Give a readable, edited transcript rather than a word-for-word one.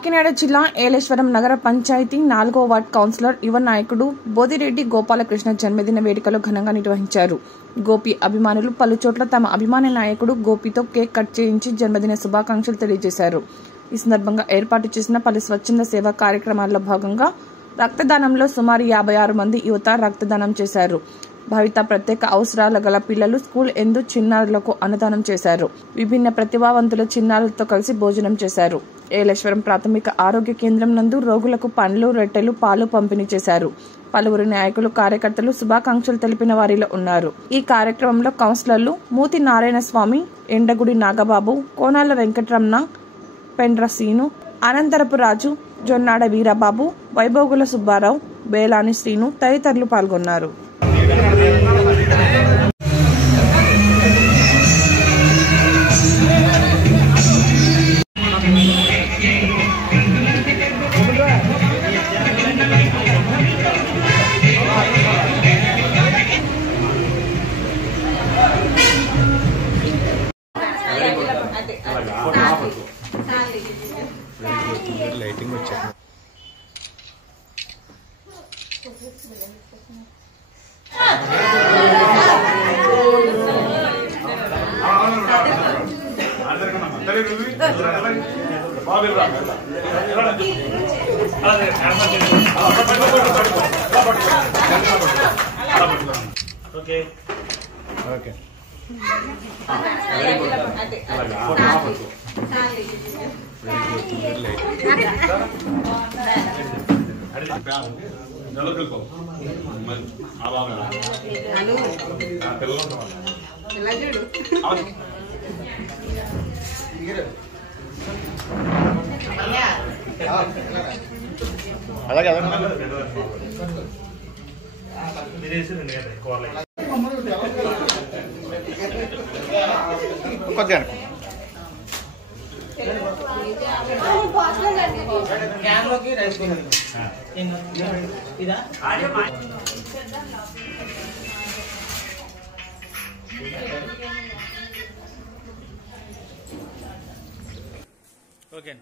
కాకినాడ జిల్లా ఏలేశ్వరం నగర పంచాయతీ 4వ వార్డ్ కౌన్సిలర్ యువ నాయకుడు బోదిరెడ్డి గోపాలకృష్ణ జన్మదిన వేడుకలు ఘనంగా నిర్వహించారు. గోపి అభిమానులు పలుచోట్ల తమ అభిమాన నాయకుడు గోపితో కేక్ కట్ చేయించి జన్మదిన శుభాకాంక్షలు తెలియజేశారు. ఈ సందర్భంగా ఏర్పాటు చేసిన పలు స్వచ్ఛంద సేవా కార్యక్రమాల్లో భాగంగా రక్తదానంలో సుమారు 56 మంది యువత రక్తదానం చేశారు. భవిత ప్రత్యేక అవసరాల గల పిల్లలు స్కూల్ ఎందు చిన్నారులకు అన్నదానం చేశారు. విభిన్న ప్రతిభావంతుల చిన్నారులతో కలిసి భోజనం చేశారు. ఏలేశ్వరం ప్రాథమిక ఆరోగ్య కేంద్రం నందు రోగులకు పండ్లు, రొట్టెలు, పాలు పంపిణీ చేశారు. పలువురు నాయకులు, కార్యకర్తలు శుభాకాంక్షలు తెలిపిన వారిలో ఉన్నారు. ఈ కార్యక్రమంలో కౌన్సిలర్లు మూతి నారాయణ స్వామి, ఎండగుడి నాగబాబు, కోనాల వెంకటరమణ, పెండ్ర సీను, అనంతరపు రాజు, జొన్నాడ వీరబాబు, వైభోగుల సుబ్బారావు, బేలాని శ్రీను తదితరులు పాల్గొన్నారు. లైటింగ్ వచ్చారు. ఓకే ఓకే అలాగే కొద్దిగా ఓకే